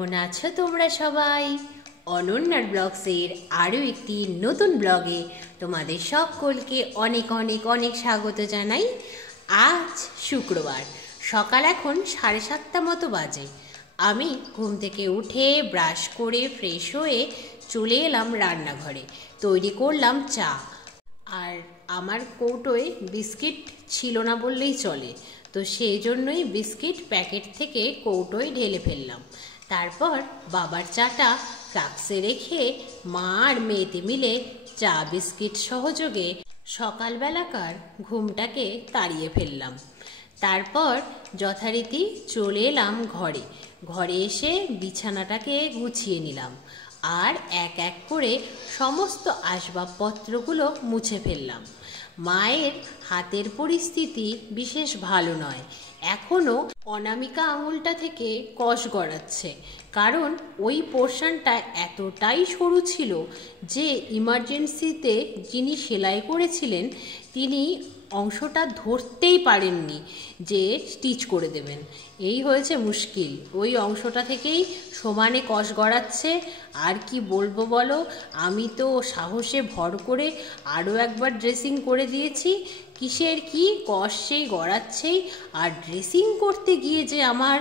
কেমন আছো তোমরা সবাই? অনন্যার ব্লগসের আরও একটি নতুন ব্লগে তোমাদের সকলকে অনেক অনেক অনেক স্বাগত জানাই। আজ শুক্রবার, সকাল এখন 7:30 মতো বাজে। আমি ঘুম থেকে উঠে ব্রাশ করে ফ্রেশ হয়ে চলে এলাম রান্নাঘরে। তৈরি করলাম চা। আর আমার কৌটোয় বিস্কিট ছিল না বললেই চলে, তো সেই জন্যই বিস্কিট প্যাকেট থেকে কৌটোয় ঢেলে ফেললাম। তারপর বাবার চাটা ফ্লাক্সে রেখে মা আর মেয়েতে মিলে চা বিস্কিট সহযোগে সকালবেলাকার ঘুমটাকে তাড়িয়ে ফেললাম। তারপর যথারীতি চলে এলাম ঘরে। ঘরে এসে বিছানাটাকে গুছিয়ে নিলাম আর এক এক করে সমস্ত আসবাবপত্রগুলো মুছে ফেললাম। মায়ের হাতের পরিস্থিতি বিশেষ ভালো নয়, এখনও অনামিকা আঙুলটা থেকে কষ গড়াচ্ছে, কারণ ওই পোর্শনটা এতটাই সরু ছিল যে ইমার্জেন্সিতে যিনি সেলাই করেছিলেন তিনি অংশটা ধরতেই পারেননি যে স্টিচ করে দেবেন। এই হয়েছে মুশকিল, ওই অংশটা থেকেই সমানে কষ গড়াচ্ছে। আর কি বলবো বলো, আমি তো সাহসে ভর করে আরও একবার ড্রেসিং করে দিয়েছি। কিসের কি কষ সেই গড়াচ্ছেই, আর ড্রেসিং করতে গিয়ে যে আমার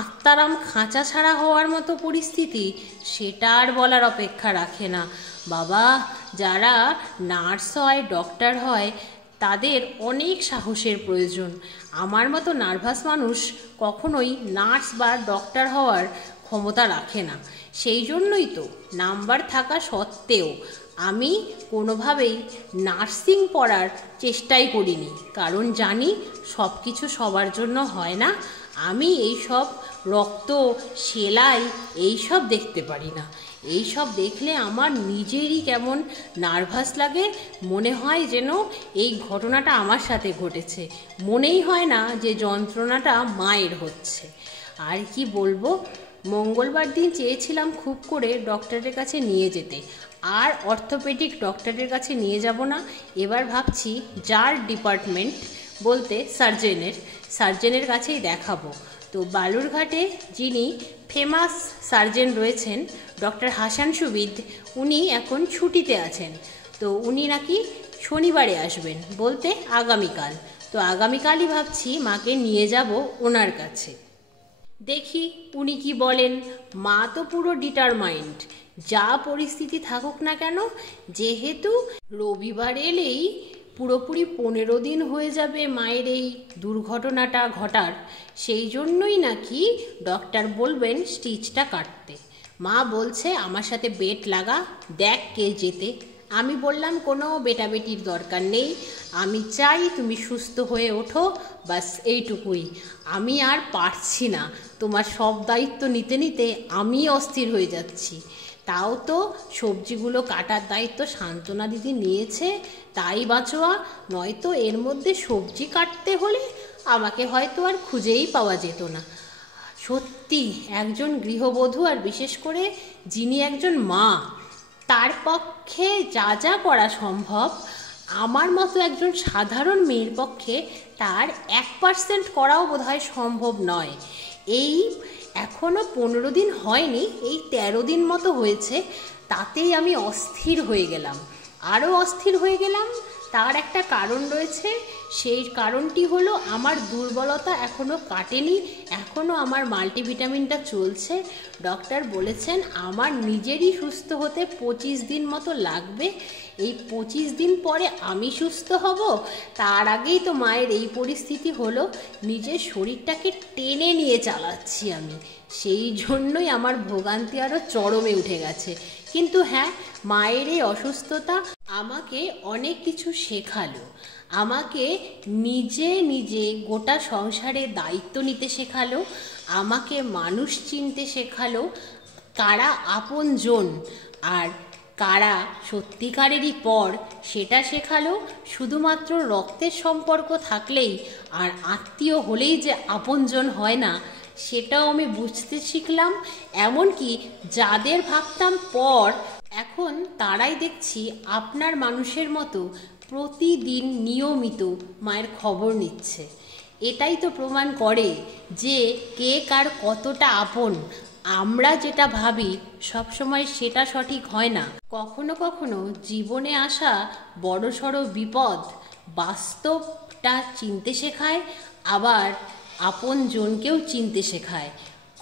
আত্মারাম খাঁচা ছাড়া হওয়ার মতো পরিস্থিতি, সেটা আর বলার অপেক্ষা রাখে না। বাবা, যারা নার্স হয়, ডক্টর হয়, তাদের অনেক সাহসের প্রয়োজন। আমার মতো নার্ভাস মানুষ কখনোই নার্স বা ডক্টর হওয়ার ক্ষমতা রাখে না। সেই জন্যই তো নাম্বার থাকা সত্ত্বেও আমি কোনোভাবেই নার্সিং পড়ার চেষ্টাই করিনি, কারণ জানি সব কিছু সবার জন্য হয় না। আমি এই সব রক্ত, সেলাই এইসব দেখতে পারি না। এই সব দেখলে আমার নিজেরই কেমন নার্ভাস লাগে, মনে হয় যেন এই ঘটনাটা আমার সাথে ঘটেছে। মনেই হয় না যে যন্ত্রণাটা মায়ের হচ্ছে। আর কি বলবো, মঙ্গলবার দিন চেয়েছিলাম খুব করে ডক্টরের কাছে নিয়ে যেতে, আর অর্থোপেডিক ডক্টরের কাছে নিয়ে যাব না। এবার ভাবছি যার ডিপার্টমেন্ট বলতে সার্জেনের কাছেই দেখাবো। তো বালুরঘাটে যিনি ফেমাস সার্জেন রয়েছেন, ডক্টর হাসান সুবিদ, উনি এখন ছুটিতে আছেন। তো উনি নাকি শনিবারে আসবেন, বলতে আগামীকাল। তো আগামীকালই ভাবছি মাকে নিয়ে যাব ওনার কাছে। দেখি উনি কি বলেন। মা তো পুরো ডিটারমাইন্ড, যা পরিস্থিতি থাকুক না কেন, যেহেতু রবিবার এলেই পুরোপুরি 15 দিন হয়ে যাবে মায়ের এই দুর্ঘটনাটা ঘটার, সেই জন্যই নাকি ডক্টর বলবেন স্টিচটা কাটতে। মা বলছে আমার সাথে বেট লাগা, দেখ কে যেতে। আমি বললাম কোনো বেটাবেটির দরকার নেই, আমি চাই তুমি সুস্থ হয়ে ওঠো, বাস এইটুকুই। আমি আর পারছি না, তোমার সব দায়িত্ব নিতে নিতে আমি অস্থির হয়ে যাচ্ছি। তাও তো সবজিগুলো কাটার দায়িত্ব সান্ত্বনা দিদি নিয়েছে, তাই বাঁচোয়া, নয়তো এর মধ্যে সবজি কাটতে হলে আমাকে হয়তো আর খুঁজেই পাওয়া যেত না। সত্যি একজন গৃহবধূ, আর বিশেষ করে যিনি একজন মা, তার পক্ষে যা যা করা সম্ভব, আমার মতো একজন সাধারণ মেয়ের পক্ষে তার 1% করাও বোধহয় সম্ভব নয়। এই এখনও 15 দিন হয়নি, এই 13 দিন মতো হয়েছে, তাতেই আমি অস্থির হয়ে গেলাম, আরও অস্থির হয়ে গেলাম। তার একটা কারণ রয়েছে, সেই কারণটি হলো আমার দুর্বলতা এখনও কাটেনি, এখনও আমার মাল্টিভিটামিনটা চলছে। ডক্টর বলেছেন আমার নিজেরই সুস্থ হতে 25 দিন মতো লাগবে। এই 25 দিন পরে আমি সুস্থ হব, তার আগেই তো মায়ের এই পরিস্থিতি হলো। নিজের শরীরটাকে টেনে নিয়ে চালাচ্ছি আমি, সেই জন্যই আমার ভোগান্তি আরও চরমে উঠে গেছে। কিন্তু হ্যাঁ, মায়ের এই অসুস্থতা আমাকে অনেক কিছু শেখালো। আমাকে নিজে গোটা সংসারে দায়িত্ব নিতে শেখালো, আমাকে মানুষ চিনতে শেখালো, কারা আপনজন আর কারা সত্যিকারেরই পর সেটা শেখালো। শুধুমাত্র রক্তের সম্পর্ক থাকলেই আর আত্মীয় হলেই যে আপনজন হয় না, সেটাও আমি বুঝতে শিখলাম। এমনকি যাদের ভাবতাম পর, এখন তারাই দেখছি আপনার মানুষের মতো প্রতিদিন নিয়মিত মায়ের খবর নিচ্ছে। এটাই তো প্রমাণ করে যে কে কার কতটা আপন। আমরা যেটা ভাবি সবসময় সেটা সঠিক হয় না। কখনো কখনো জীবনে আসা বড়সড় বিপদ বাস্তবটা চিনতে শেখায়, আবার আপন জনকেও চিনতে শেখায়।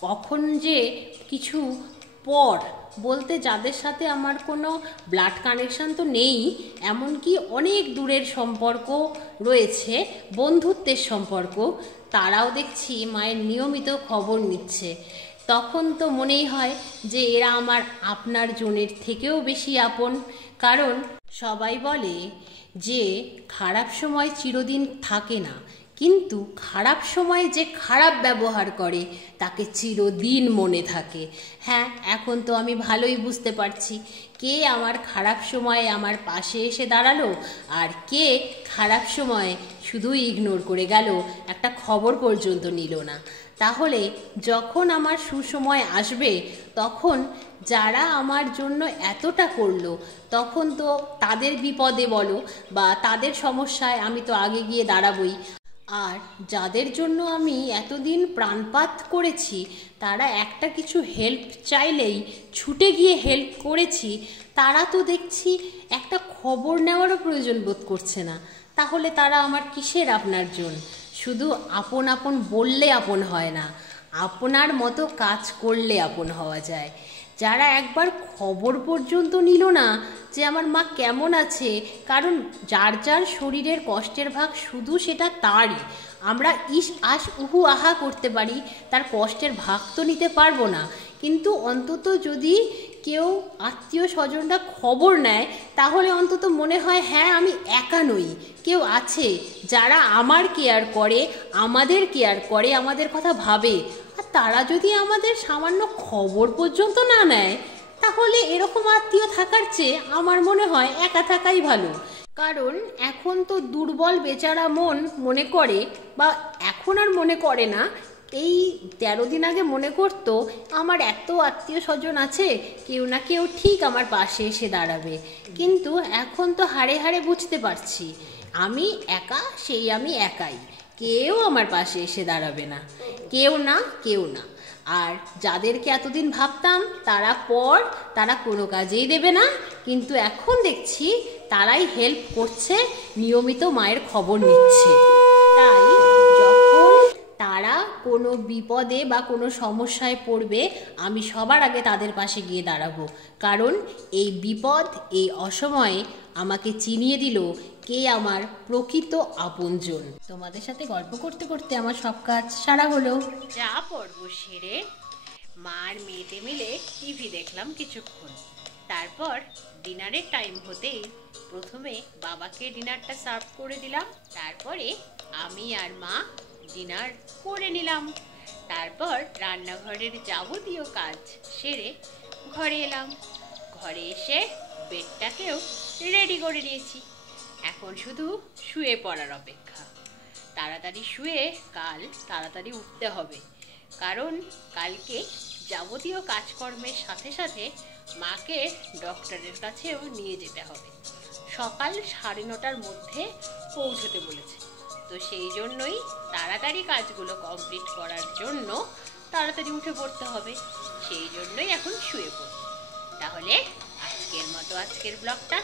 কখন যে কিছু পর বলতে যাদের সাথে আমার কোনো ব্লাড কানেকশন তো নেই, এমনকি অনেক দূরের সম্পর্ক রয়েছে, বন্ধুত্বের সম্পর্ক, তারাও দেখছি মায়ের নিয়মিত খবর নিচ্ছে। তখন তো মনেই হয় যে এরা আমার আপনার জনের থেকেও বেশি আপন। কারণ সবাই বলে যে খারাপ সময় চিরদিন থাকে না, কিন্তু খারাপ সময় যে খারাপ ব্যবহার করে তাকে চিরদিন মনে থাকে। হ্যাঁ, এখন তো আমি ভালোই বুঝতে পারছি কে আমার খারাপ সময়ে আমার পাশে এসে দাঁড়ালো, আর কে খারাপ সময়ে শুধুই ইগনোর করে গেল, একটা খবর পর্যন্ত নিল না। তাহলে যখন আমার সুসময় আসবে, তখন যারা আমার জন্য এতটা করলো, তখন তো তাদের বিপদে বলো বা তাদের সমস্যায় আমি তো আগে গিয়ে দাঁড়াবই। আর যাদের জন্য আমি এতদিন প্রাণপাত করেছি, তারা একটা কিছু হেল্প চাইলেই ছুটে গিয়ে হেল্প করেছি, তারা তো দেখছি একটা খবর নেওয়ারও প্রয়োজন বোধ করছে না। তাহলে তারা আমার কিসের আপনার জন? শুধু আপন আপন বললে আপন হয় না, আপনার মতো কাজ করলে আপন হওয়া যায়। যারা একবার খবর পর্যন্ত নিল না যে আমার মা কেমন আছে, কারণ যার যার শরীরের কষ্টের ভাগ শুধু সেটা তারই। আমরা ইস আস উহু আহা করতে পারি, তার কষ্টের ভাগ তো নিতে পারবো না, কিন্তু অন্তত যদি কেউ আত্মীয় স্বজনরা খবর নেয়, তাহলে অন্তত মনে হয় হ্যাঁ আমি একা নই, কেউ আছে যারা আমার কেয়ার করে, আমাদের কেয়ার করে, আমাদের কথা ভাবে। আর তারা যদি আমাদের সামান্য খবর পর্যন্ত না নেয়, তাহলে এরকম আত্মীয় থাকার চেয়ে আমার মনে হয় একা থাকাই ভালো। কারণ এখন তো দুর্বল বেচারা মন মনে করে, বা এখন আর মনে করে না, এই 13 দিন আগে মনে করতো আমার এত আত্মীয় স্বজন আছে, কেউ না কেউ ঠিক আমার পাশে এসে দাঁড়াবে। কিন্তু এখন তো হাড়ে হাড়ে বুঝতে পারছি আমি একা, সেই আমি একাই, কেউ আমার পাশে এসে দাঁড়াবে না, কেউ না, কেউ না। আর যাদেরকে এতদিন ভাবতাম তারা পর, তারা কোনো কাজেই দেবে না, কিন্তু এখন দেখছি তারাই হেল্প করছে, নিয়মিত মায়ের খবর নিচ্ছে। তাই যখন তারা কোনো বিপদে বা কোনো সমস্যায় পড়বে, আমি সবার আগে তাদের পাশে গিয়ে দাঁড়াবো। কারণ এই বিপদ, এই অসময়ে আমাকে চিনিয়ে দিল কে আমার প্রকৃত আপনজন। তোমাদের সাথে গল্প করতে করতে আমার সব কাজ সারা হলো। যা পর্ব সেরে মার মেয়েতে মিলে টিভি দেখলাম কিছুক্ষণ। তারপর ডিনারের টাইম হতেই প্রথমে বাবাকে ডিনারটা সার্ভ করে দিলাম, তারপরে আমি আর মা ডিনার করে নিলাম। তারপর রান্নাঘরের যাবতীয় কাজ সেরে ঘরে এলাম। ঘরে এসে বেডটাকেও রেডি করে নিয়েছি, এখন শুধু শুয়ে পড়ার অপেক্ষা। তাড়াতাড়ি শুয়ে কাল তাড়াতাড়ি উঠতে হবে, কারণ কালকে যাবতীয় কাজকর্মের সাথে সাথে মাকে ডক্টরের কাছেও নিয়ে যেতে হবে। সকাল 9:30টার মধ্যে পৌঁছতে বলেছে, তো সেই জন্যই তাড়াতাড়ি কাজগুলো কমপ্লিট করার জন্য তাড়াতাড়ি উঠে পড়তে হবে, সেই জন্যই এখন শুয়ে পড়ি। তাহলে আজকের মতো আজকের ব্লগটা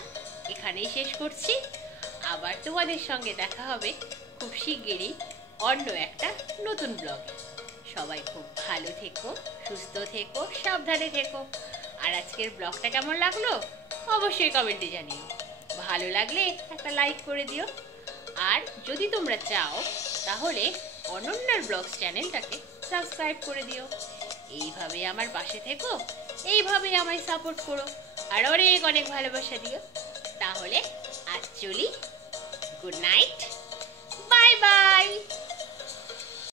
এখানেই শেষ করছি। আবার তোমাদের সঙ্গে দেখা হবে খুব শিগগিরই অন্য একটা নতুন ব্লগে। সবাই খুব ভালো থেকো, সুস্থ থেকো, সাবধানে থেকো। আর আজকের ব্লগটা কেমন লাগলো অবশ্যই কমেন্টে জানিও। ভালো লাগলে একটা লাইক করে দিও। আর যদি তোমরা চাও তাহলে অনন্যার ব্লগস চ্যানেলটাকে সাবস্ক্রাইব করে দিও। এইভাবে আমার পাশে থেকো, এইভাবে আমায় সাপোর্ট করো, আর অনেক অনেক ভালোবাসা দিও। তাহলে আজ চলি, গুড নাইট, বাই বাই।